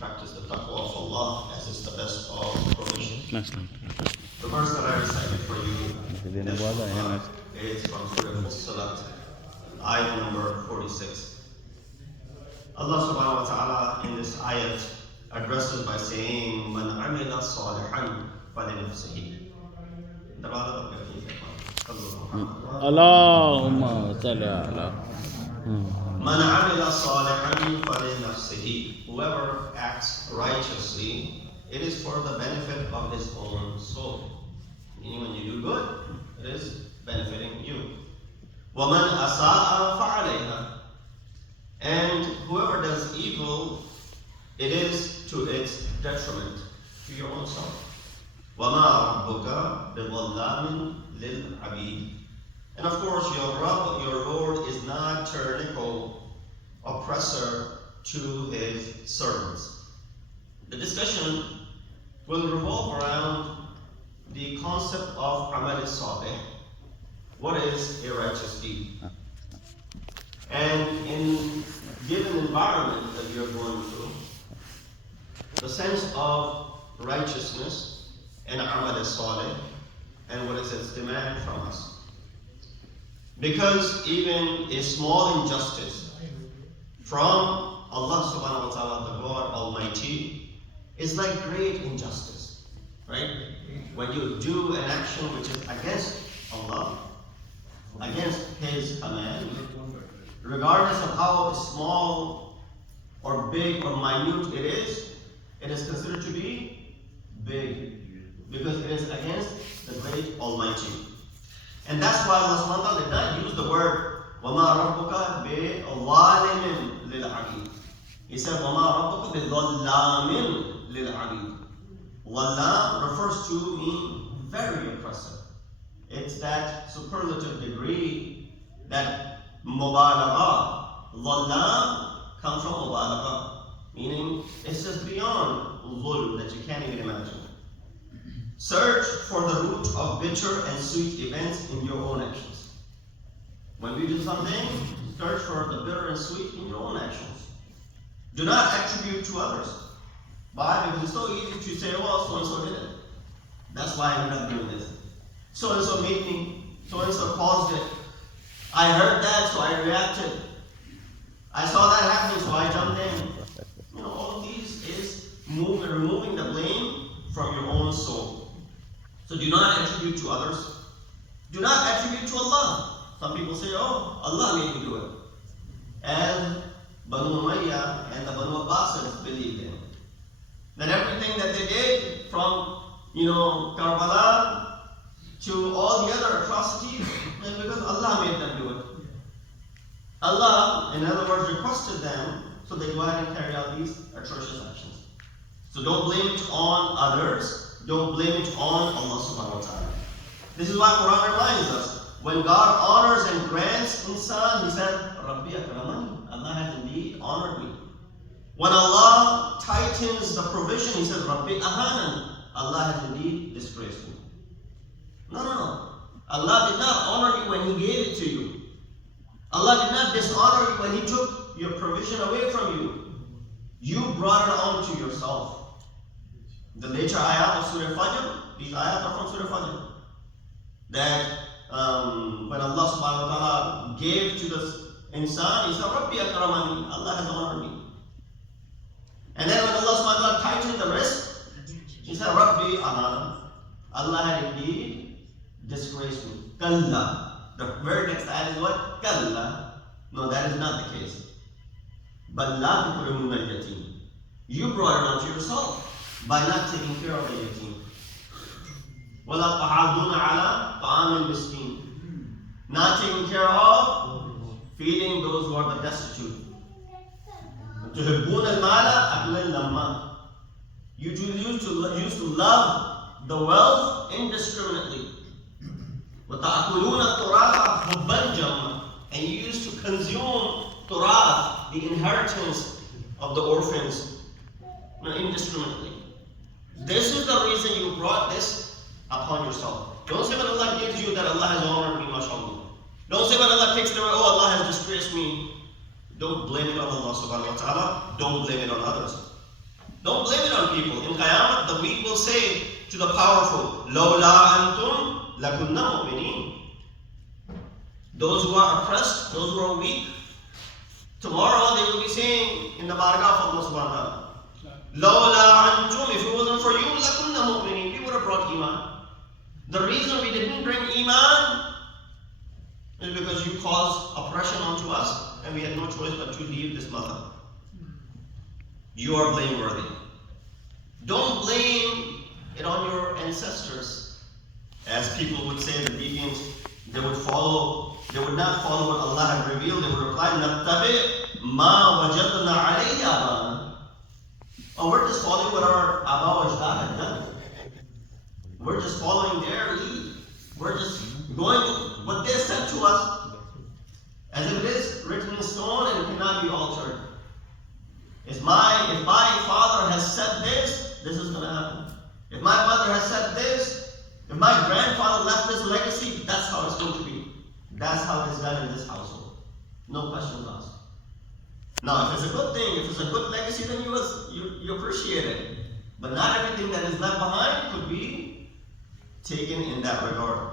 practice the taqwa of Allah, as is the best of provision. The verse that I recited for you is from Surah Fussilat, ayat number 46. Allah subhanahu wa ta'ala in this ayat addresses by saying, Man amila salihan falinafsihi. Allahumma salli ala. Man amila salihan falinafsihi. Whoever acts righteously, it is for the benefit of his own soul. Meaning when you do good, it is benefiting you. وَمَنْ أَسَاءَ فَعَلَيْهَا. And whoever does evil, it is to its detriment, to your own self. وَمَا رَبُّكَ بِظَلَّامٍ لِلْعَبِيدِ. And of course, your Rabb, your Lord, is not tyrannical oppressor to his servants. The discussion will revolve around the concept of amal salih. What is a righteous deed? And in given environment that you're going through, the sense of righteousness and amal salih and what is its demand from us. Because even a small injustice from Allah subhanahu wa ta'ala, the God Almighty, is like great injustice, right? When you do an action which is against Allah, against His command, regardless of how small or big or minute it is considered to be big, because it is against the great Almighty. And that's why Allah subhanahu wa ta'ala did not use the word وَمَا رَبُّكَ بِظَالِمٍ لِلْعَبِيدِ. He said وَمَا رَبُّكَ بِظَلَّامٍ لِلْعَبِيدِ. Wallam refers to being very oppressive. It's that superlative degree, that mubalagha. Zallam comes from mubalagha, meaning it's just beyond zulm that you can't even imagine. Search for the root of bitter and sweet events in your own actions. When we do something, search for the bitter and sweet in your own actions. Do not attribute to others. Why? Because it's so easy to say, well, so-and-so did it. That's why I ended up doing this. So-and-so made me, so-and-so caused it. I heard that, so I reacted. I saw that happening, so I jumped in. All of these is removing the blame from your own soul. So do not attribute to others. Do not attribute to Allah. Some people say, oh, Allah made me do it. As Banu Umayyah and the Banu Abbasids believed in. That everything that they did from, Karbala to all the other atrocities, is because Allah made them do it. Allah, in other words, requested them so they go ahead and carry out these atrocious actions. So don't blame it on others. Don't blame it on Allah subhanahu wa ta'ala. This is why Quran reminds us, when God honors and grants insan, He said, Rabbi akramani. Allah has indeed honored me. When Allah tightens the provision, He says, Rabbi ahanan. Allah has indeed disgraced me. No. Allah did not honor you when He gave it to you. Allah did not dishonor you when He took your provision away from you. You brought it on to yourself. The later ayat of Surah Fajr, these ayat are from Surah Fajr. That when Allah subhanahu wa ta'ala gave to the insan, He said, Rabbi akramani. Allah has honored me. And then when Allah subhanahu wa ta'ala tightened the wrist, He said, Rabbi ahana. Allah had indeed disgraced me. Kalla. The very next ayat is what? Kalla. No, that is not the case. But la tukrimun al-yatim. You brought it onto yourself by not taking care of the yatim. وَلَا تَحَاضُونَ عَلَىٰ طَعَامِ الْمِسْكِينِ. Not taking care of feeding those who are the destitute. تُحِبُّونَ الْمَالَ أَكْلًا لَمًّا. You used to love the wealth indiscriminately. وَتَأْكُلُونَ التُّرَاثَ حُبًّا جَمًّا. And you used to consume turath, the inheritance of the orphans, indiscriminately. This is the reason you brought this upon yourself. Don't say when Allah gives you that Allah has honored me, mashallah. Don't say when Allah takes it away, oh, Allah has disgraced me. Don't blame it on Allah subhanahu wa ta'ala. Don't blame it on others. Don't blame it on people. In Qiyamah, the weak will say to the powerful, لَوْلَا أَنْتُمْ لَكُنَّا مُؤْمِنِينَ. Those who are oppressed, those who are weak, tomorrow they will be saying in the bargah of Allah subhanahu wa ta'ala, لَوْلَا أَنْتُمْ, if it wasn't for you, لَكُنَّا مُؤْمِنِينَ, we would have brought Iman. The reason we didn't bring Iman is because you caused oppression onto us and we had no choice but to leave this mother. You are blameworthy. Don't blame it on your ancestors. As people would say, the deviants, they would not follow what Allah had revealed. They would reply, نَتَّبِعْ مَا وَجَدْنَا عَلَيْهِ آبَاءَنَا. Oh, we're just following what our Aba Ajdad had done. We're just following their lead. We're just going what they said to us. As it is written in stone and it cannot be altered. If my father has said this, this is going to happen. If my mother has said this, if my grandfather left this legacy, that's how it's going to be. That's how it is done in this household. No questions asked. Now, if it's a good thing, if it's a good legacy, then you appreciate it. But not everything that is left behind could be taken in that regard.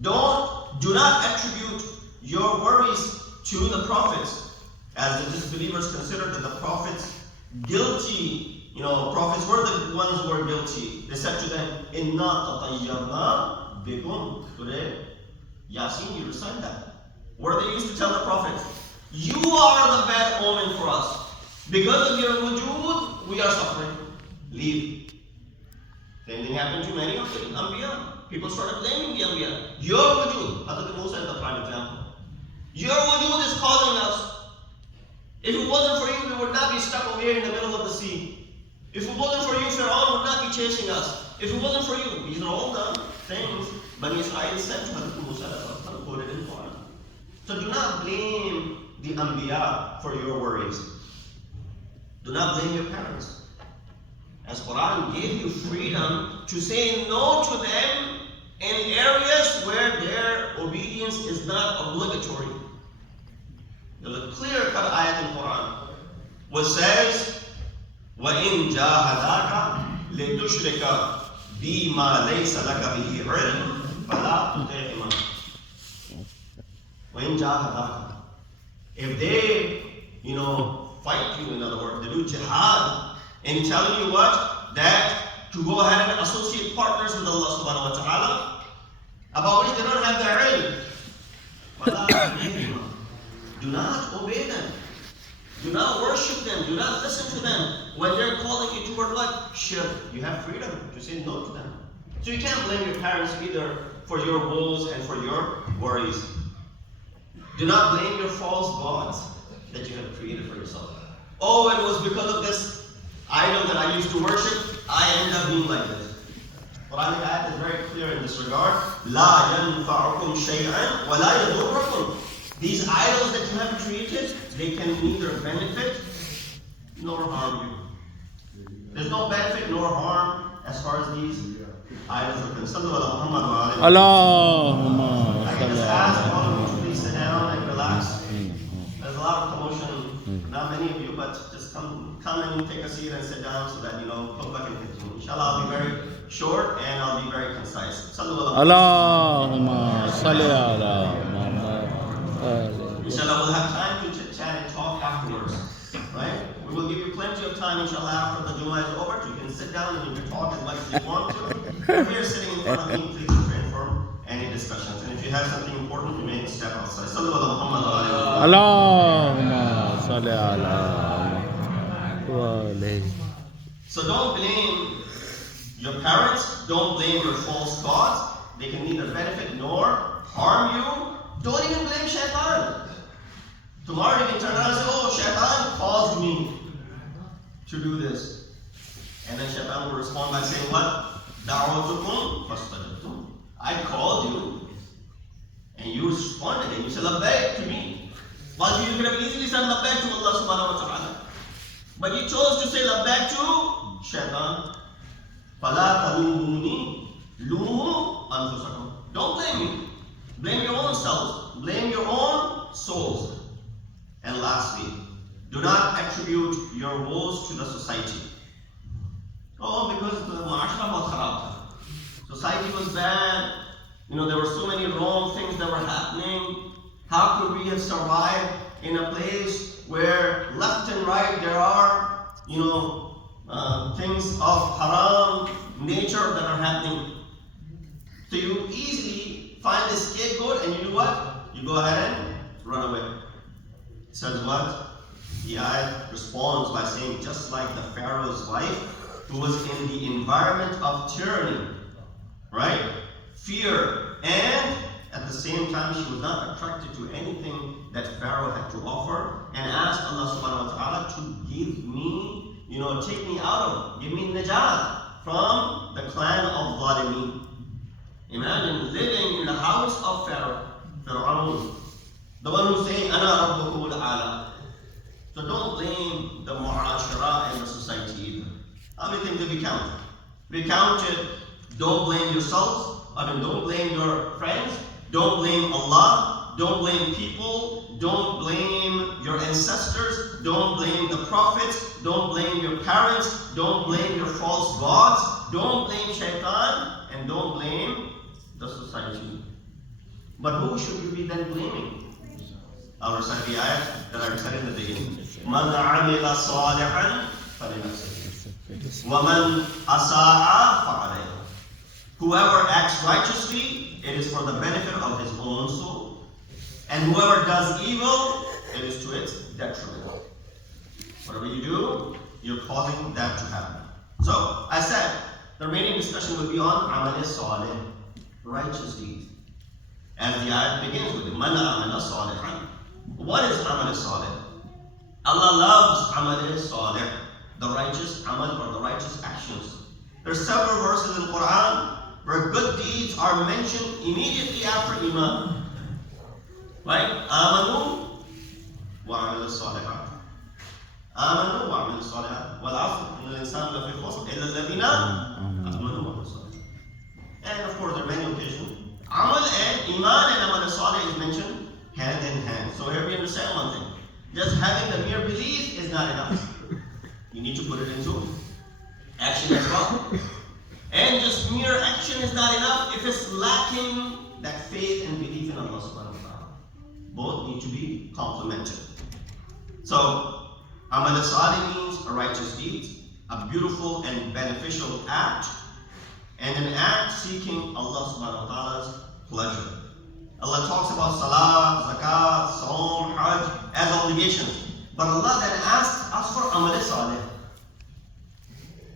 Do not attribute your worries to the prophets, as the disbelievers considered that the prophets guilty. Prophets were the ones who were guilty. They said to them, Inna tatayyarna bikum. Today, Yasin, you recite that. Where they used to tell the prophets, you are the bad omen for us. Because of your wujud, we are suffering. Leave. Same thing happened to many of the Anbiya. People started blaming the Anbiya. Your wujud, Hazrat Musa is the prime example. Your wujud is causing us. If it wasn't for you, we would not be stuck over here in the middle of the sea. If it wasn't for you, Fir'aun would not be chasing us. If it wasn't for you, these are all the things Bani Israel said to Hazrat Musa, quoted in Quran. So do not blame the Anbiya for your worries. Do not blame your parents. As Quran gave you freedom to say no to them in areas where their obedience is not obligatory. There's a clear-cut ayat in Quran which says, وَإِن جَاهَدَاكَ لِتُشْرِكَ بِمَا لَيْسَ لَكَ بِهِ عِلْمٌ فَلَا تُطِعْهُمَا. وَإِن جَاهَدَاكَ. If they, fight you, in other words, they do jihad, in telling you what? That to go ahead and associate partners with Allah subhanahu wa ta'ala, about which they don't have their ilm. فَلَا تُطِعْهُمَا. Do not obey them. Do not worship them. Do not listen to them when they're calling you toward what? Shirk. You have freedom to say no to them. So you can't blame your parents either for your woes and for your worries. Do not blame your false gods that you have created for yourself. Oh, it was because of this idol that I used to worship, I ended up being like this. Quranic ayat is very clear in this regard. لا ينفعكم شيئا ولا يضركم. These idols that you have created, they can neither benefit nor harm you. There's no benefit nor harm as far as these idols are concerned. Allahumma. I can just ask all of you to please sit down and relax. There's a lot of commotion, not many of you, but just come and take a seat and sit down so that come back and continue. Inshallah, I'll be very short and I'll be very concise. Allahumma salli ala Muhammad. Inshallah, we'll have time to chit chat and talk afterwards. Right? We will give you plenty of time, inshallah, after the Jumma is over. You can sit down and you can talk as much as you want to. If you're sitting in front of me, please refrain from any discussions. And if you have something important, you may step outside. Allahumma salli ala Muhammad. So don't blame your parents. Don't blame your false gods. They can neither benefit nor harm you. Don't even blame Shaitan. Tomorrow you can turn around and say, oh, Shaitan caused me to do this. And then Shaitan will respond by saying what? Da'watukum fastajabtum. I called you and you responded and you said labbaik to me. While you could have easily said labbaik to Allah subhanahu wa ta'ala. But you chose to say labbaik to Shaitan. فَلَا تَلُومُونِي لُومُوا أَنفُسَكُمْ. Don't blame me. Blame your own selves. Blame your own souls. And lastly, Do not attribute your woes to the society. Oh, because the ma'ashra was kharab. Society was bad. There were so many wrong things that were happening. How could we have survived in a place where left and right there are, things of haram nature that are happening? So you easily find the scapegoat and you do what? You go ahead and run away. It says what? The ayat responds by saying, just like the Pharaoh's wife, who was in the environment of tyranny, right? Fear, and at the same time she was not attracted to anything that Pharaoh had to offer, and asked Allah subhanahu wa ta'ala to give me, take me out of, give me najat from the clan of Zalimeen. Imagine living in the house of Pharaoh, the one who's saying, Ana rabbukum al-a'la. So don't blame the mu'ashara and the society either. How many things did we count? We counted, don't blame yourselves, don't blame your friends, don't blame Allah, don't blame people, don't blame your ancestors, don't blame the prophets, don't blame your parents, don't blame your false gods, don't blame shaitan, and don't blame the society. But who should you be then blaming? I'll recite the ayat that I recited in the beginning. مَنْ عَمِلَ صَالِحًا فَلِنَفْسِهِ وَمَنْ أَسَاءَ فَعَلَيْهِ. Whoever acts righteously, it is for the benefit of his own soul. And whoever does evil, it is to its detriment. Whatever you do, you're causing that to happen. So, I said, the remaining discussion will be on amal salih, righteous deeds. As the ayat begins with, مَنْ عَمِلَ صَالِحًا. What is amal salih? Allah loves amal salih, the righteous amal or the righteous actions. There are several verses in the Quran where good deeds are mentioned immediately after iman. Right? Amanu wa amilu salihat. Amanu wa amilu salihat. Wal asr inna al-insana lafi khusr illa alladhina amanu wa amilu salihat. And of course there are many occasions. Amal and iman and amal salih is mentioned hand in hand. So here we understand one thing. Just having the mere belief is not enough. You need to put it into action as well. And just mere action is not enough if it's lacking that faith and belief in Allah subhanahu wa ta'ala. Both need to be complemented. So, amal salih means a righteous deed, a beautiful and beneficial act, and an act seeking Allah subhanahu wa ta'ala's pleasure. Allah talks about salat, zakat, saum, hajj as obligations. But Allah then asks us for amal salih.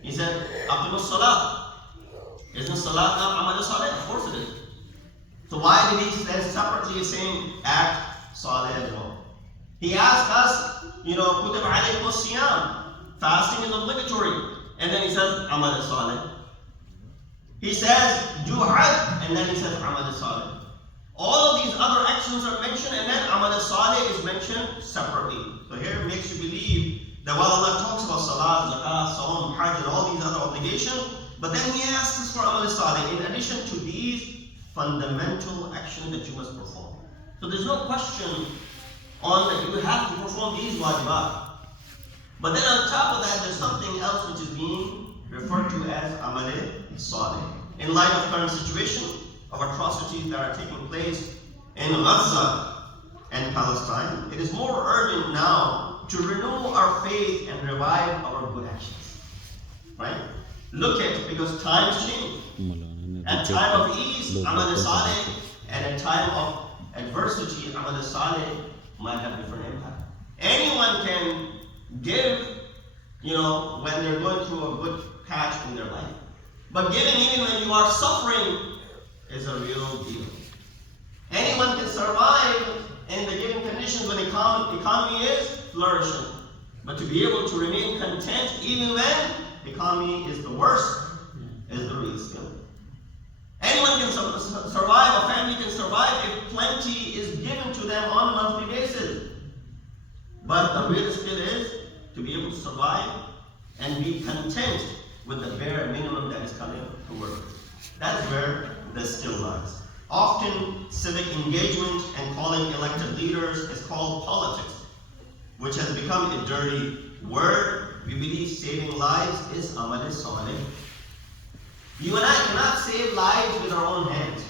He said, Aqimus salat. Isn't salat not amal salih? Of course it is. So why did he then separately saying act salih as well? He asked us, kutib alaykum siyam. Fasting is obligatory. And then he says, amal salih. He says, do hajj. And then he says, amal salih. All of these other actions are mentioned, and then amal salih is mentioned separately. So here it makes you believe that while Allah talks about salat, zakat, saum, hajj, and all these other obligations, but then He asks us for amal salih in addition to these fundamental actions that you must perform. So there's no question on that you have to perform these wajibat. But then on top of that, there's something else which is being referred to as amal salih. In light of current situation of atrocities that are taking place in Gaza and Palestine, it is more urgent now to renew our faith and revive our good actions. Right? Look at, because times change. At time of ease, amal salih, and at time of adversity, amal salih might have different impact. Anyone can give, when they're going through a good patch in their life. But giving even when you are suffering is a real deal. Anyone can survive in the given conditions when economy is flourishing. But to be able to remain content even when the economy is the worst is the real skill. Anyone can survive, a family can survive if plenty is given to them on a monthly basis. But the real skill is to be able to survive and be content with the bare minimum that is coming to work. That is where the skill lies. Often, civic engagement and calling elected leaders is called politics. which has become a dirty word. We believe saving lives is amal salih. You and I cannot save lives with our own hands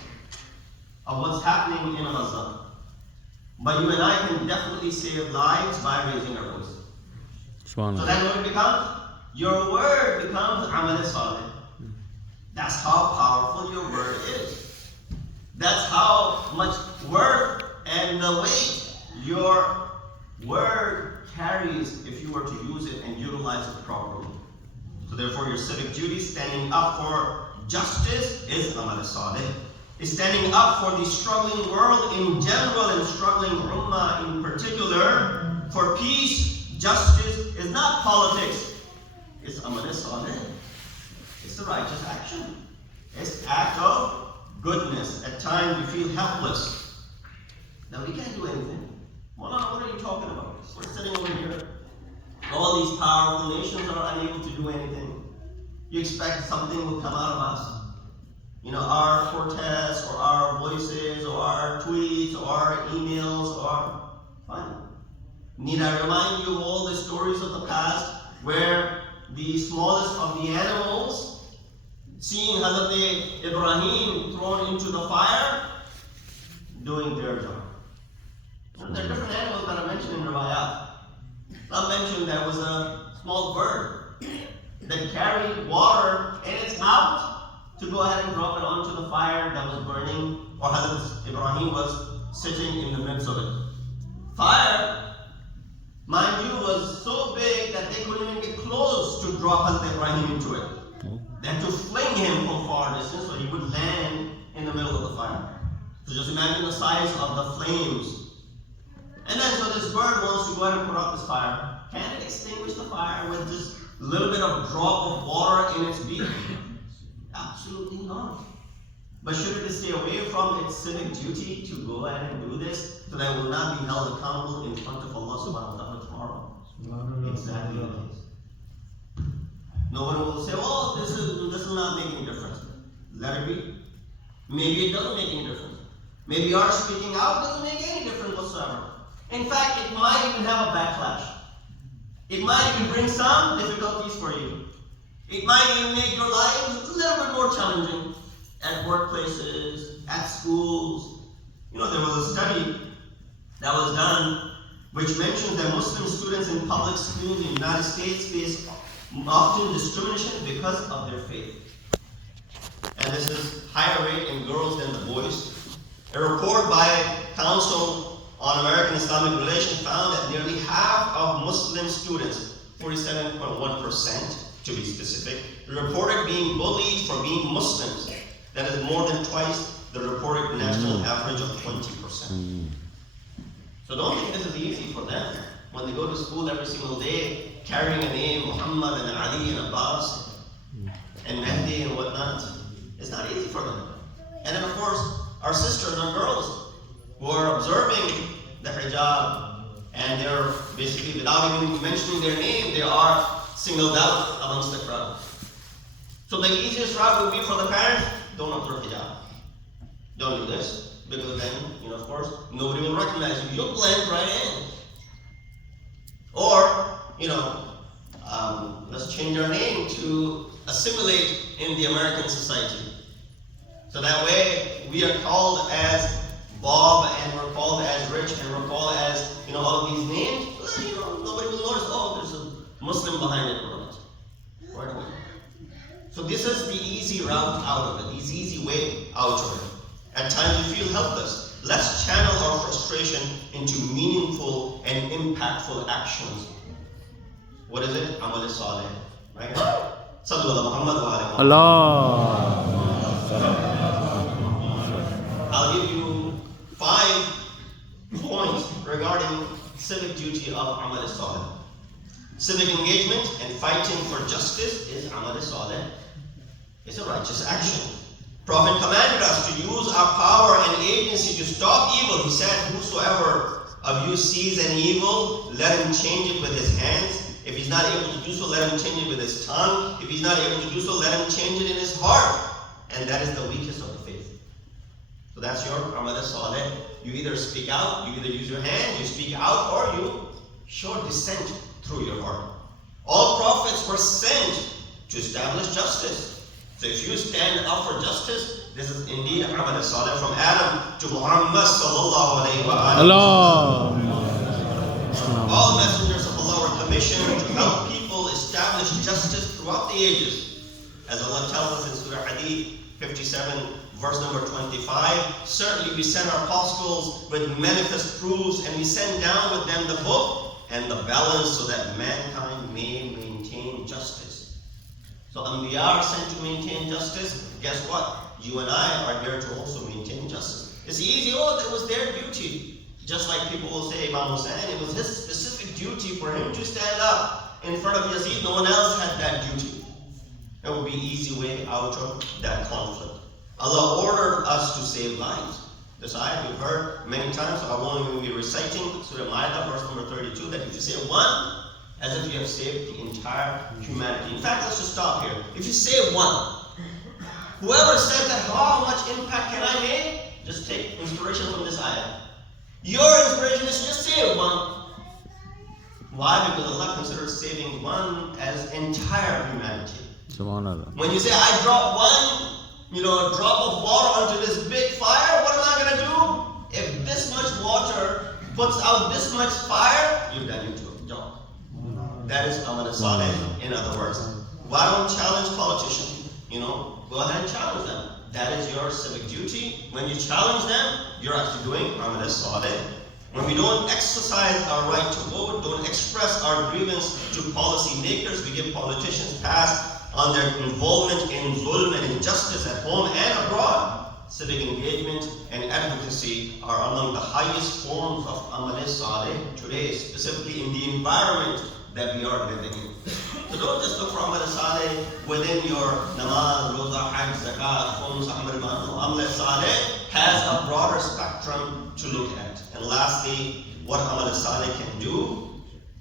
of what's happening in Gaza. But you and I can definitely save lives by raising our voice. So then what it becomes? Your word becomes amal salih. That's how powerful your word is. That's how much worth and the weight your word carries if you were to use it and utilize it properly. So therefore your civic duty, standing up for justice, is amal salih. Is standing up for the struggling world in general and struggling ummah in particular for peace. Justice is not politics. It's amal salih. It's the righteous action. It's an act of goodness. At times we feel helpless. Now we can't do anything. Molana, what are you talking about? We're sitting over here. All these powerful nations are unable to do anything. You expect something will come out of us. You know, our protests or our voices or our tweets or our emails or fine. Need I remind you of all the stories of the past where the smallest of the animals, seeing Hazrat Ibrahim thrown into the fire, doing their job. And there are different animals that are mentioned in Riwayat. Some mentioned there was a small bird that carried water in its mouth to go ahead and drop it onto the fire that was burning, or Hazrat Ibrahim was sitting in the midst of it. Fire, mind you, was so big that they couldn't even get close to drop Hazrat Ibrahim into it. They had to fling him from far distance so he would land in the middle of the fire. So just imagine the size of the flames. And then so this bird wants to go ahead and put out this fire. Can it extinguish the fire with just a little bit of drop of water in its beak? Absolutely not. But should it stay away from its civic duty to go ahead and do this so that it will not be held accountable in front of Allah subhanahu wa ta'ala tomorrow? Exactly the case. No one will say, oh, this is not making a difference. Let it be. Maybe it doesn't make any difference. Maybe our speaking out doesn't make any difference whatsoever. In fact, it might even have a backlash. It might even bring some difficulties for you. It might even make your lives a little bit more challenging at workplaces, at schools. You know, there was a study that was done which mentions that Muslim students in public schools in the United States face often discrimination because of their faith. And this is higher rate in girls than the boys. A report by Council on American Islamic Relations found that nearly half of Muslim students, 47.1% to be specific, reported being bullied for being Muslims. That is more than twice the reported national average of 20%. So don't think this is easy for them. When they go to school every single day, carrying a name, Muhammad and Ali and Abbas and Mehdi and whatnot, it's not easy for them. And then of course, our sisters, our girls, who are observing the hijab, and they're basically, without even mentioning their name, they are singled out amongst the crowd. So the easiest route would be for the parents, don't observe hijab. Don't do this, because then, you know, of course, nobody will recognize you. You'll blend right in. Or, you know, let's change our name to assimilate in the American society. So that way, we are called as Bob, and we're called as Rich, and we're called as, you know, all of these names. Well, you know, nobody will notice, oh, there's a Muslim behind it, right away. So this is the easy route out of it, the easy way out of it. At times you feel helpless. Let's channel our frustration into meaningful and impactful actions. What is it? Amal salih. Right? Sallu ala Muhammad wa ala Muhammad. Allah. I'll give you 5 points regarding civic duty of Amal salih. Civic engagement and fighting for justice is Amal salih. It's a righteous action. Prophet commanded us to use our power and agency to stop evil. He said, whosoever of you sees an evil, let him change it with his hands. If he's not able to do so, let him change it with his tongue. If he's not able to do so, let him change it in his heart. And that is the weakest of the faith. So that's your Amal salih. You either speak out, you either use your hands, you speak out, or you show dissent through your heart. All prophets were sent to establish justice. So if you stand up for justice, this is indeed amal salih from Adam to Muhammad sallallahu alayhi wa Allah. All messengers of Allah were commissioned to help people establish justice throughout the ages. As Allah tells us in Surah Hadith 57, verse number 25, certainly we send our apostles with manifest proofs, and we send down with them the book and the balance so that mankind may maintain justice. So Anbiya are sent to maintain justice. Guess what? You and I are here to also maintain justice. It's easy, it was their duty. Just like people will say, Imam Hussein, it was his specific duty for him to stand up in front of Yazid. No one else had that duty. It would be an easy way out of that conflict. Allah ordered us to save lives. This ayah you've heard many times, so I won't even be reciting Surah Ma'idah, verse number 32, that if you say one, as if you have saved the entire humanity. In fact, let's just stop here. If you say one, whoever said that, how much impact can I make? Just take inspiration from this ayah. Your inspiration is to just say one. Why? Because Allah considers saving one as entire humanity. When you say, I drop one, drop of water onto this big fire, what am I going to do? If this much water puts out this much fire, you've done your job. That is amal salih, in other words. Why don't challenge politicians? Go ahead and challenge them. That is your civic duty. When you challenge them, you're actually doing amal salih. When we don't exercise our right to vote, don't express our grievance to policy makers, we give politicians pass on their involvement in zulm and injustice at home and abroad. Civic engagement and advocacy are among the highest forms of amal salih today, specifically in the environment that we are living in. So don't just look for amal salih within your namaz, roza, hajj, zakat, khums, amal salih has a broader spectrum to look at. And lastly, what amal salih can do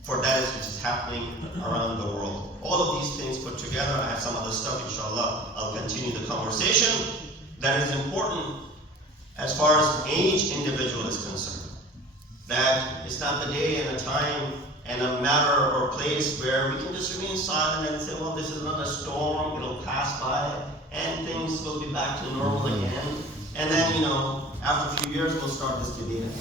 for that which is happening around the world. All of these things put together, I have some other stuff, inshallah, I'll continue the conversation. That is important as far as each individual is concerned. That it's not the day and a time and a matter or place where we can just remain silent and say, well, this is another storm, it'll pass by, and things will be back to normal again. And then, after a few years, we'll start this debate again.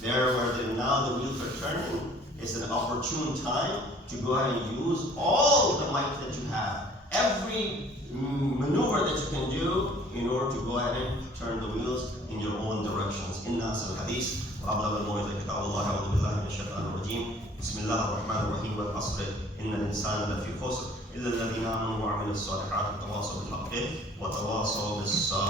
There where now the wheels are turning, it's an opportune time to go ahead and use all the might that you have, every maneuver that you can do in order to go ahead and turn the wheels in your own directions. Inna sal hadith wa ablag al mu'izah kitab Allah wa billahi min shaitanir rajim. Bismillahir rahmanir rahim wal 'asr innal insana lafi khusr illa alladhina amanu wa 'amilus salihati wa tawasaw bil haqqi wa tawasaw bis sabr.